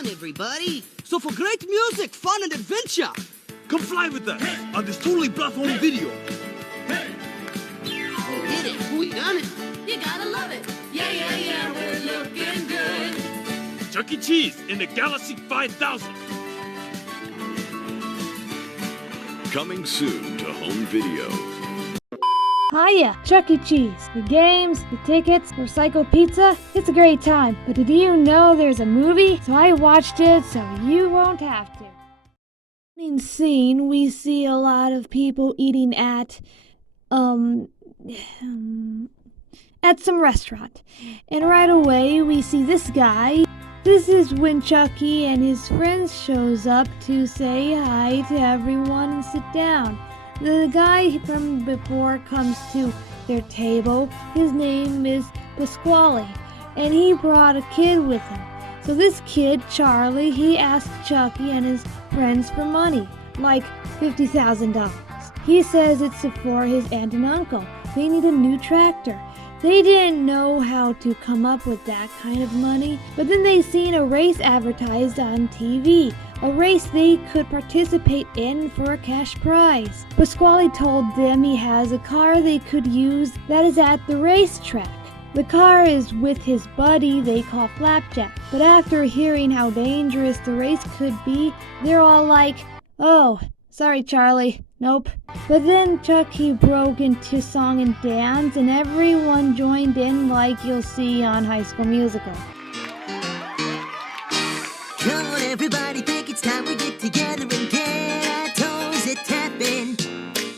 on, everybody. So for great music, fun, and adventure, come fly with us on this totally bluff home video. We did it. We done it. You gotta love it. Yeah, yeah, yeah, we're looking good. Chuck E. Cheese in the Galaxy 5000. Coming soon to home video. Hiya, Chuck E. Cheese. The games, the tickets, for Psycho Pizza, it's a great time. But did you know there's a movie? So I watched it so you won't have to. In scene, we see a lot of people eating at some restaurant. And right away, we see this guy. This is when Chucky and his friends shows up to say hi to everyone and sit down. The guy from before comes to their table. His name is Pasquale, and he brought a kid with him. So this kid, Charlie, he asked Chucky and his friends for money, like $50,000. He says it's for his aunt and uncle. They need a new tractor. They didn't know how to come up with that kind of money, but then they seen a race advertised on TV, a race they could participate in for a cash prize. Pasquale told them he has a car they could use that is at the racetrack. The car is with his buddy they call Flapjack, but after hearing how dangerous the race could be, they're all like, "Oh, sorry Charlie, nope." But then Chucky broke into song and dance, and everyone joined in like you'll see on High School Musical. Come on everybody, think it's time we get together and get our toes a-tapping.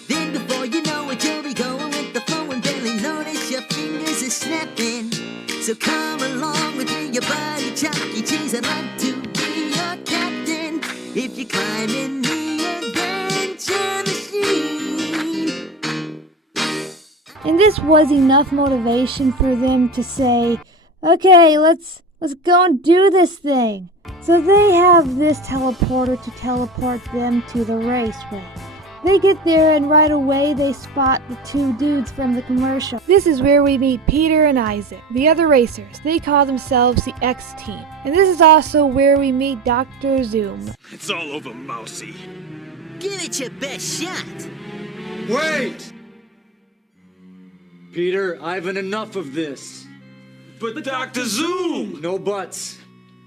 Then before you know it, you'll be going with the flow and barely notice your fingers are snapping. So come along with me, your buddy Chuck E. Cheese. I'd like to be your captain if you climb in the adventure machine. And this was enough motivation for them to say, "Okay, let's go and do this thing." So they have this teleporter to teleport them to the raceway. They get there and right away they spot the two dudes from the commercial. This is where we meet Peter and Isaac, the other racers. They call themselves the X Team. And this is also where we meet Dr. Zoom. It's all over, Mousy. Give it your best shot. Wait! Peter, Ivan, enough of this. But Dr. Zoom! No buts.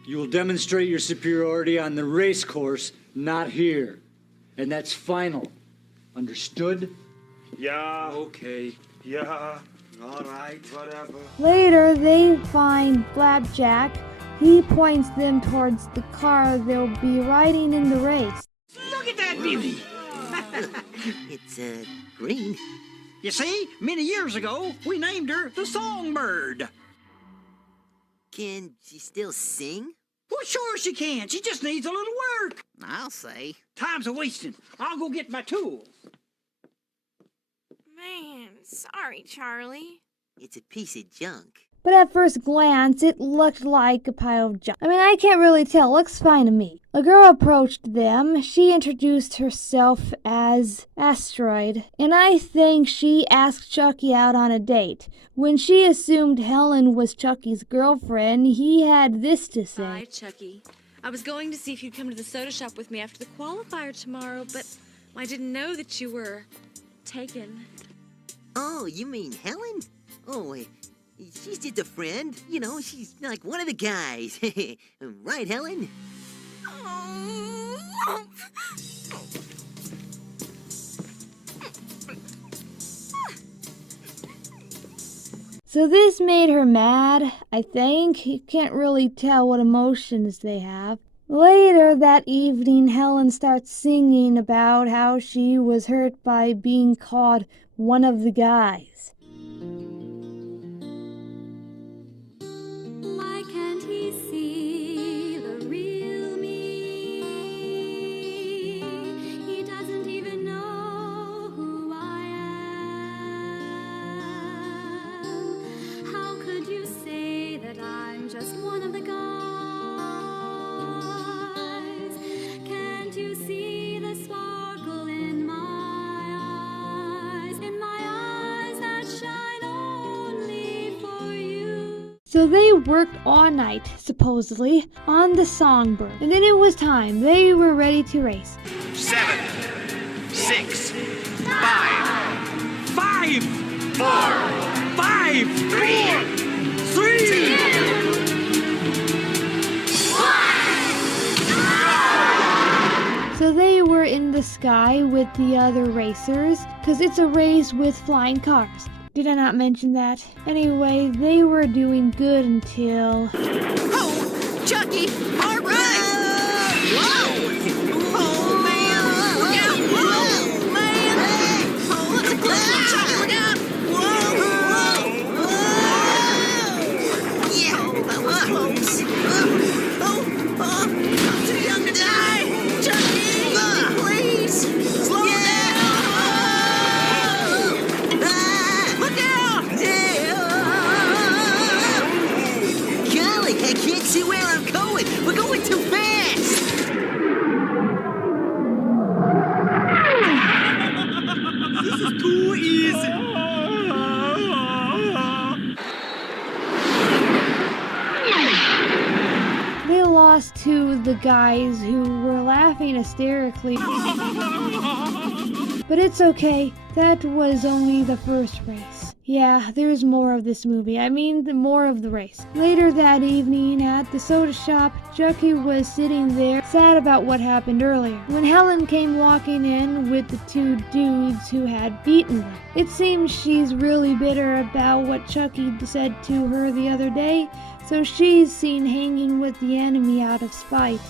You will demonstrate your superiority on the race course, not here. And that's final. Understood? Yeah. Okay. Yeah. All right. Whatever. Later, they find Flapjack. He points them towards the car they'll be riding in the race. Look at that beauty! It's, green. You see, many years ago, we named her the Songbird. Can she still sing? Well, sure she can. She just needs a little work. I'll say. Time's a-wasting. I'll go get my tools. Man, sorry, Charlie. It's a piece of junk. But at first glance, it looked like a pile of junk. I mean, I can't really tell. Looks fine to me. A girl approached them. She introduced herself as Asteroid, and I think she asked Chucky out on a date. When she assumed Helen was Chucky's girlfriend, he had this to say. Hi, Chucky. I was going to see if you'd come to the soda shop with me after the qualifier tomorrow, but I didn't know that you were taken. Oh, you mean Helen? Oh, she's just a friend. You know, she's like one of the guys. Right, Helen? So this made her mad, I think. You can't really tell what emotions they have. Later that evening, Helen starts singing about how she was hurt by being called one of the guys. Why can't he see the real me? He doesn't even know who I am. How could you say that I'm just one of the guys? Can't you see the sparkle in my eyes that shine only for you? So they worked all night, supposedly, on the Songbird. And then it was time. They were ready to race. 7, 6, 5, 5, 4, 5, 3, 2, So they were in the sky with the other racers, because it's a race with flying cars. Did I not mention that? Anyway, they were doing good until... Oh, Chucky! All right! Whoa! Oh, man! Look out! Whoa! Man! Oh, that's a close one, Chucky! Look out! Whoa! Yeah, that was close. I'm too young to die! Chucky! Please! Slow down! Look out! Golly, I can't see where I'm going. We're going too fast. This is too easy. They lost to the guys who were laughing hysterically. But it's okay. That was only the first race. Yeah, there's more of this movie. I mean, more of the race. Later that evening at the soda shop, Chucky was sitting there, sad about what happened earlier, when Helen came walking in with the two dudes who had beaten her. It seems she's really bitter about what Chucky said to her the other day, so she's seen hanging with the enemy out of spite.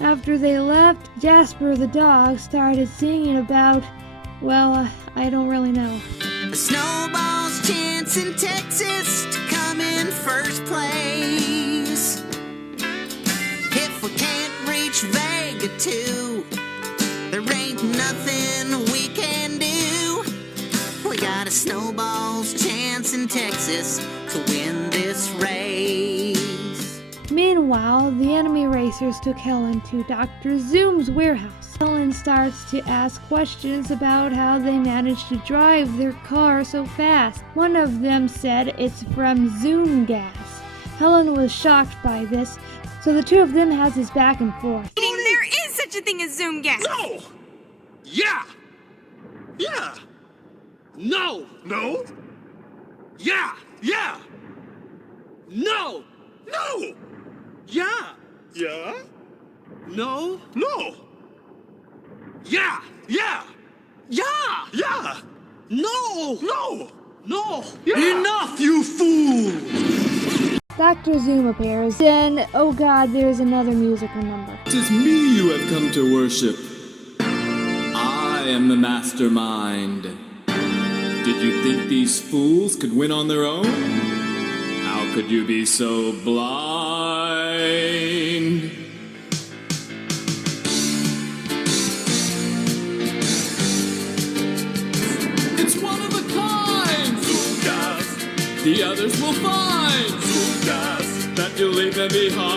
After they left, Jasper the dog started singing about, well, I don't really know. The Snowball's chance in Texas to come in first place. If we can't reach Vega 2, there ain't nothing we can do. We got a Snowball's chance in Texas to win this race. Meanwhile, the enemy racers took Helen to Dr. Zoom's warehouse. Helen starts to ask questions about how they managed to drive their car so fast. One of them said it's from Zoom gas. Helen was shocked by this, so the two of them has this back and forth. There is such a thing as Zoom gas. No! Yeah! Yeah! No! No? Yeah! Yeah! No! No! Yeah! Yeah? No! No! Yeah! Yeah! Yeah! Yeah! No! No! No! Yeah. Enough, you fool! Dr. Zoom appears, and oh god, there's another musical number. It is me you have come to worship. I am the mastermind. Did you think these fools could win on their own? How could you be so blind? It's one of a kind! The others will find that you'll leave them behind.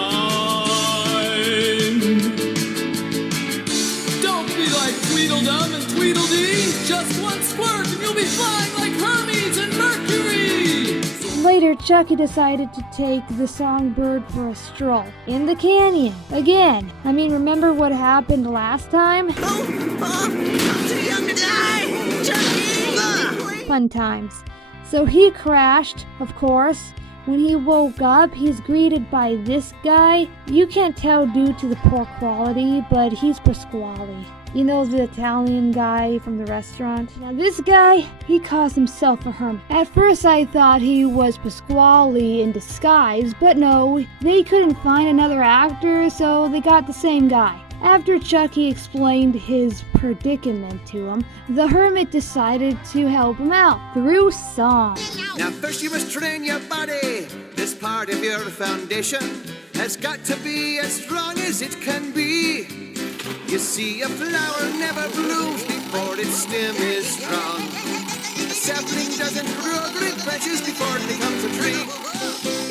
Don't be like Tweedledum and Tweedledee. Just one squirt and you'll be flying like Hermes and Mercury. Later, Chucky decided to take the Songbird for a stroll in the canyon again. I mean, remember what happened last time? I'm too young to die! Chucky! Fun times. So he crashed, of course. When he woke up, he's greeted by this guy. You can't tell due to the poor quality, but he's Pasquale. You know, the Italian guy from the restaurant? Now this guy, he calls himself a hermit. At first I thought he was Pasquale in disguise, but no, they couldn't find another actor, so they got the same guy. After Chucky explained his predicament to him, the hermit decided to help him out through song. Now first you must train your body. This part of your foundation has got to be as strong as it can be. You see, a flower never blooms before its stem is strong. A sapling doesn't grow great branches before it becomes a tree.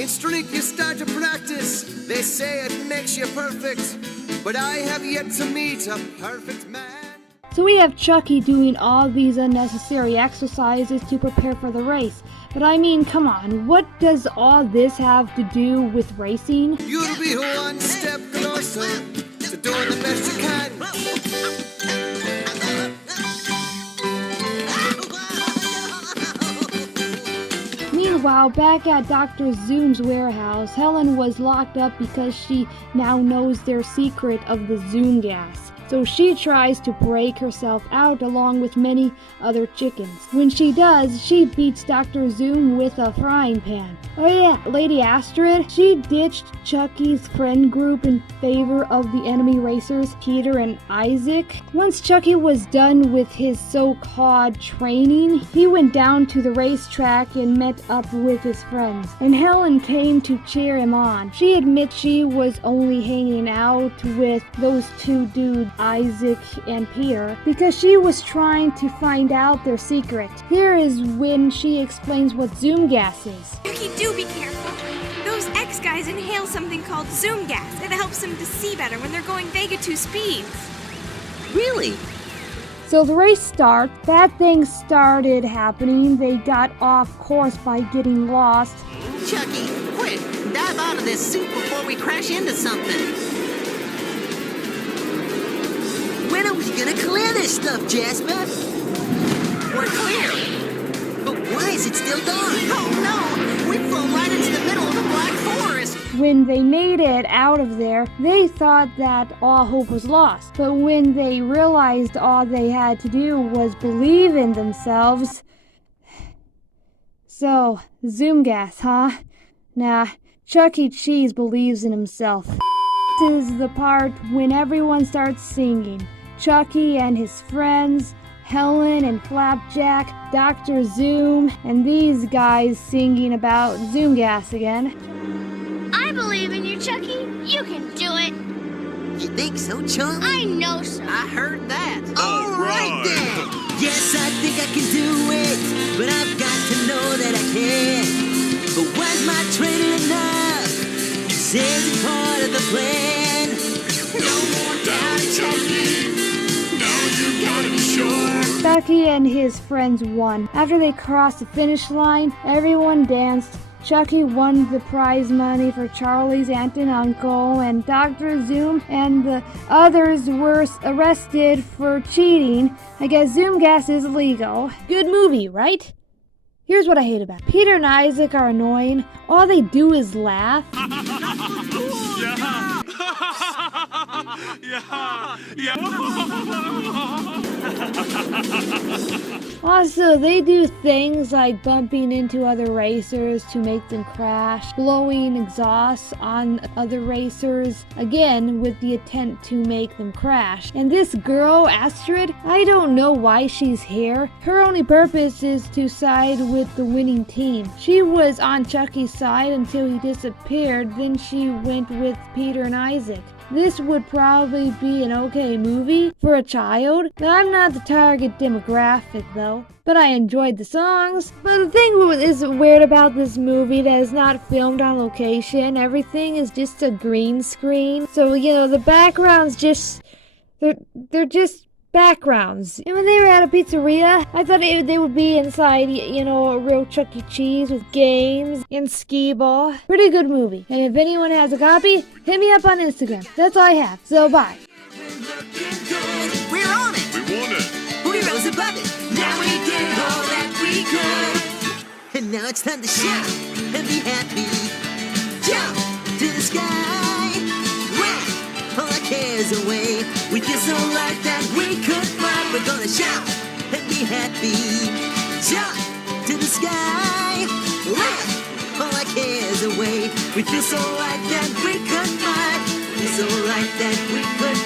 In streak you start to practice. They say it makes you perfect, but I have yet to meet a perfect man. So we have Chucky doing all these unnecessary exercises to prepare for the race. But I mean, come on, what does all this have to do with racing? You'll be one step closer to doing the best you can. Meanwhile, back at Dr. Zoom's warehouse, Helen was locked up because she now knows their secret of the Zoom gas. So she tries to break herself out along with many other chickens. When she does, she beats Dr. Zoom with a frying pan. Oh yeah, Lady Astrid, she ditched Chucky's friend group in favor of the enemy racers, Peter and Isaac. Once Chucky was done with his so-called training, he went down to the racetrack and met up with his friends. And Helen came to cheer him on. She admits she was only hanging out with those two dudes, Isaac and Peter, because she was trying to find out their secret. Here is when she explains what Zoom gas is. Chucky, do be careful. Those X guys inhale something called Zoom gas. It helps them to see better when they're going Vega 2 speeds. Really? So the race starts. Bad things started happening. They got off course by getting lost. Chucky, quick! Dive out of this suit before we crash into something. When are we gonna clear this stuff, Jasper? We're clear! But why is it still dark? Oh no! We've flown right into the middle of the Black Forest! When they made it out of there, they thought that all hope was lost. But when they realized all they had to do was believe in themselves... So, Zoom gas, huh? Nah, Chuck E. Cheese believes in himself. This is the part when everyone starts singing. Chucky and his friends, Helen and Flapjack, Dr. Zoom, and these guys singing about Zoom gas again. I believe in you, Chucky. You can do it. You think so, Chunk? I know so. I heard that. All right then. Yes, I think I can do it, but I've got to know that I can. But was my training enough? Is it part of the plan? No more doubt, Chucky. Now you gotta be sure. Chucky and his friends won. After they crossed the finish line, everyone danced. Chucky won the prize money for Charlie's aunt and uncle, and Dr. Zoom and the others were arrested for cheating. I guess Zoom gas is illegal. Good movie, right? Here's what I hate about it. Peter and Isaac are annoying. All they do is laugh. Also, they do things like bumping into other racers to make them crash, blowing exhaust on other racers, again with the intent to make them crash. And this girl, Astrid, I don't know why she's here. Her only purpose is to side with the winning team. She was on Chucky's side until he disappeared, then she went with Peter and Isaac. This would probably be an okay movie for a child. I'm not the target demographic though, but I enjoyed the songs. But the thing is weird about this movie that is not filmed on location. Everything is just a green screen. So, you know, the backgrounds they're just backgrounds. And when they were at a pizzeria, I thought they would be inside, you know, a real Chuck E. Cheese with games and skee ball. Pretty good movie. And if anyone has a copy, hit me up on Instagram. That's all I have. So bye. We're on it. We won it. We rose above it. Now we did all that we could. And now it's time to shout and be happy. Jump to the sky. Whack all our cares away. We feel so light that we could fly. We're gonna shout and be happy. Jump to the sky. Whack all our cares away. We feel so light that we could fly. Feel so light that we could